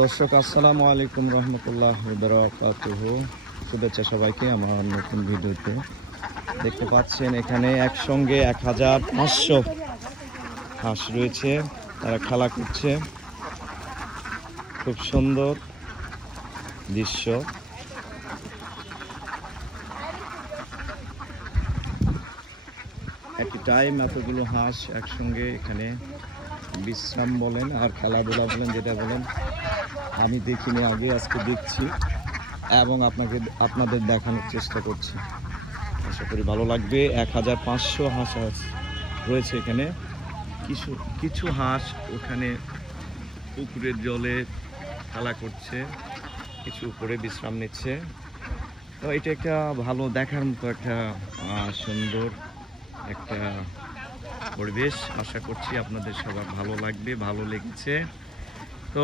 দর্শক আসসালামু আলাইকুম রহমতুল্লাহ বারাকাতুহু। শুভেচ্ছা সবাইকে আমার নতুন ভিডিওতে। দেখতে পাচ্ছেন এখানে একসঙ্গে 1500 হাঁস রয়েছে, তারা খেলা করছে। খুব সুন্দর দৃশ্য। একটি টাইম এতগুলো হাঁস একসঙ্গে এখানে বিশ্রাম বলেন আর খেলাধুলা বলেন, যেটা বলেন, আমি দেখিনি আগে, আজকে দেখছি এবং আপনাদের দেখানোর চেষ্টা করছি। আশা করি ভালো লাগবে। 1500 হাঁস রয়েছে এখানে। কিছু কিছু হাঁস ওখানে পুকুরের জলে খেলা করছে, কিছু উপরে বিশ্রাম নিচ্ছে। তো এটা একটা ভালো দেখার মতো একটা সুন্দর একটা পরিবেশ। আশা করছি আপনাদের সবার ভালো লাগবে, ভালো লেগেছে। তো